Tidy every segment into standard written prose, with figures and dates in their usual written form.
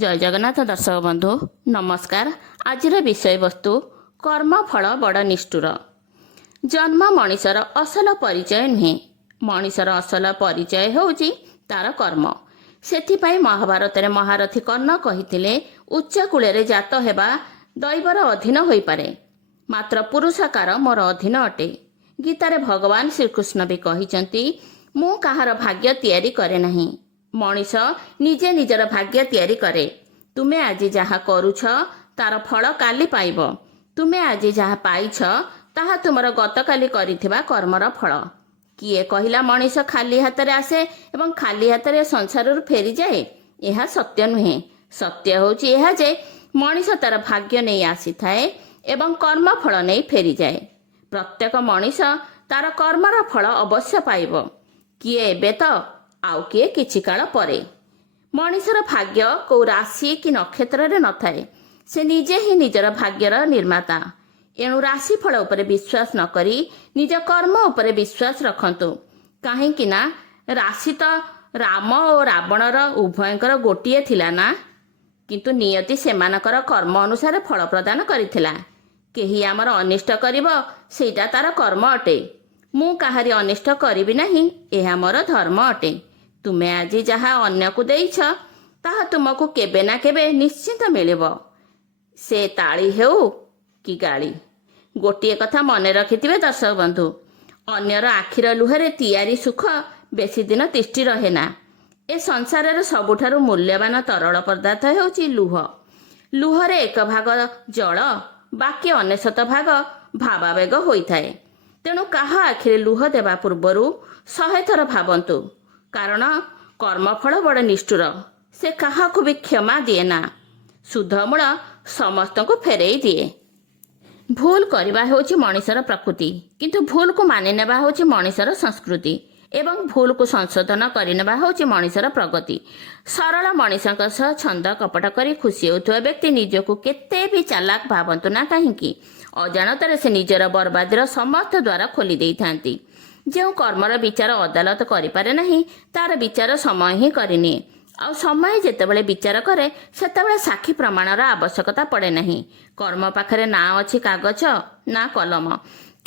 जय जगन्नाथ दर्शक बंधु नमस्कार। आज विषय वस्तु कर्मफल बड़ निष्ठुर। जन्म मनीषर असल परिचय नुहे, मनीषर असल परिचय होउची तार कर्म। सेथिपाई महाभारत रे महारथी कर्ण कहिथिले उच्च कूले जात हेबा दैवर अधीन होई पारे, मात्र पुरुषकार मोर अधीन अटे। गीतारे भगवान श्रीकृष्ण भी कहिचंती मु काहार भाग्य तैयारी करे नहीं, मनीष निजे निजर भाग्य तैयारी करे। तुमे आज जहा करूछ तार फल काली पाइब। तुमे आज जहा पाइछ ताहा तुमर गतकाली करिथिबा कर्मर फल। किए कहिला मनीष खाली हातरे आसे एवं खाली हातरे संसारରୁ फेरी जाए? यह सत्य नुहे। सत्य होची यह जे मनीष तार भाग्य नहीं आसी थाए एवं कर्म फल नहीं फेरी जाए। प्रत्येक मनीष तार कर्मर फल अवश्य पाइब, किए एबे तो आउ किए किछि काल परे। मनीषर भाग्य कौ राशि कि नक्षत्र रे न थाए, से निजे ही निजर भाग्यर निर्माता। एणु राशिफल उपरे विश्वास न करी निज कर्म उपरे विश्वास रखंतु। काहेकि ना राशि तो राम और रावणर उभयंकर गोटिए थिला ना, किंतु नियति सेमानकर कर्म अनुसार फल प्रदान करिथिला। केही आमर अनिष्ट करिब सेटा तार कर्म अटे। मु काहारी अनिष्ट करिबि नाही, एहा मोर धर्म अटे। तुमे आज जहा अन्य को देइछ ताहा तुमको केबे ना केबे निश्चित मिलिब, से ताली हेउ कि गाली। गोटिए कथा मने रखिथिबे दर्शक बंधु, अन्यर आखिर लुहरे तियारी सुख बेसी दिन तिष्ठि रहे ना। ए संसार सबुठारु मूल्यवान तरल पदार्थ हेउची लुह। लुहरे एक भाग जल बाकी 99 भाग भावावेग होइथाए। तेणु काहा आखिरे लुह देवा पूर्वरु 100 थर भावंतु, कारण कर्मफल बड़ निष्ठुर। से काहाकु भी क्षमा दिए ना, सुधमूल समस्तको फेरई दिए। भूल करवा होची मनीषर प्रकृति, किंतु भूल को मानि नेबा होची मनीषर संस्कृति एवं भूल को संशोधन करिनेबा होची मनीषर प्रगति। सरल मनीषक सह छंद कपट करी खुशी होथुवा व्यक्ति निजको केते भी चालाक भावंतु ना काहींकी अजाणତରେ से निजर बर्बादीर समस्त द्वार खोली देइथांती। जो कर्मर विचार अदालत करिपारे नहीं, तार विचार समय ही करिनिए। आ समय जेतेबेले विचार करे सेतेबेले साक्षी प्रमाणर आवश्यकता पड़े नहीं। कर्म पाखरे ना अछि कागज ना कलम,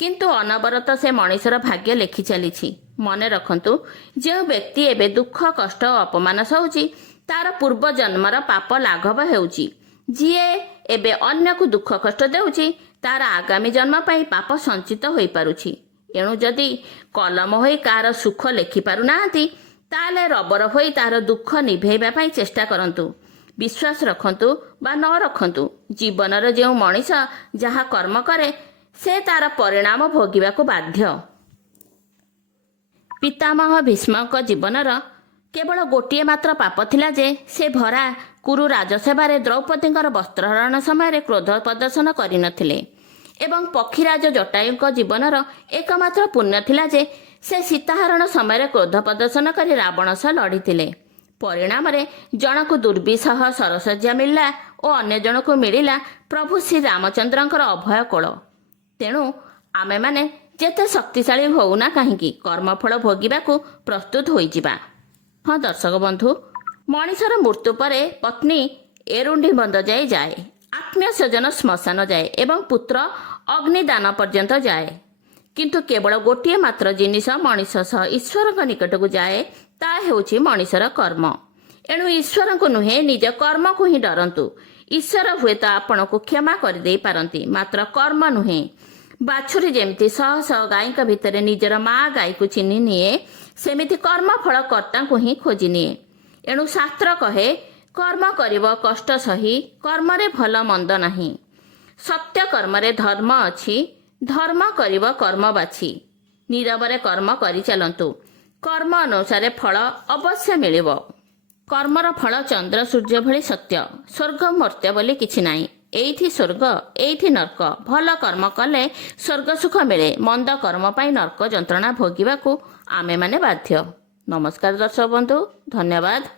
किंतु अनवरत से मनीषर भाग्य लेखि चलीछि। मने रखंतु, जो व्यक्ति एबे दुख कष्ट अपमान सहुछि तार पूर्व जन्मर पाप लाघव हेउछि। जिए एबे अन्य को दुख कष्ट देउछि तार आगामी जन्म पाई पाप संचित होई पारुछि। एणु जदि कलम होई कार सुख लेखि पारु नांती, ताले रबर होई तार दुख निभेइबा पाई चेष्टा करंतु। विश्वास रखंतु बा न रखंतु, जीवनर जो मनीष जहा कर्म करे से तार परिणाम भोगिबाकु बाध्य। पितामह भीष्मक जीवनर केवल गोटिए मात्र पाप थिला जे से भरा कुरु राजसेवारे द्रौपदींकर वस्त्रहरण समय क्रोध प्रदर्शन करिनथिले, एवं पक्षीराज जटायुଙ୍କ जीवनर एकमात्र पुण्य थिला जे से सीताहरण समय क्रोध प्रदर्शन करी रावण सह लड़ीथिले। परिणाम जनकु दुर्विसह सरसज्जा मिलला और अन्य जनकु मिलिला प्रभु श्री रामचंद्रंकर अभय कोल। तेणु आमे माने जेते शक्तिशाली होउना काहींकी कर्मफल भोगिबाकू प्रस्तुत होइजिबा। हाँ दर्शक बंधु, मनीषर मृत्यु परे पत्नी एरुंडी बंद जाए, आत्मीय स्वजन श्मशान जाए एवं पुत्र अग्निदान पर्यंत जाए, किंतु केवल गोटिए मात्र जिनिस मनीष सह ईश्वर निकट को जाए, ता हेउछि मनीषर कर्म। एणु ईश्वर को नुहे निज कर्म को ही डरंतु। ईश्वर हुए तो आपण को क्षमा कर दे पारंती, मात्र कर्म नुहे। बाछुरी जेमिति शह शह गायक भितर निजर माँ गाय को चिन्हि निए, सेमिति कर्मफल कर्ता को ही खोजी निए। एणु शास्त्र कहे कर्म करिब कष्ट सही, कर्मरे भल मंद नाही। सत्य कर्मरे धर्म अछि, धर्म करिब कर्म बाछि। नीरवरे कर्म करि चलंतु, कर्म अनुसारे फल अवश्य मिलिब। कर्मर फल चंद्र सूर्य भली सत्य। स्वर्ग मर्त्य बोली किछि नाही। एइथि स्वर्ग एइथि नरक। भल कर्म कले स्वर्ग सुख मिले, मंद कर्म पाई नरक जंत्रणा भोगिबाकू आमे माने बाध्य। नमस्कार दर्शक बंधु, धन्यवाद।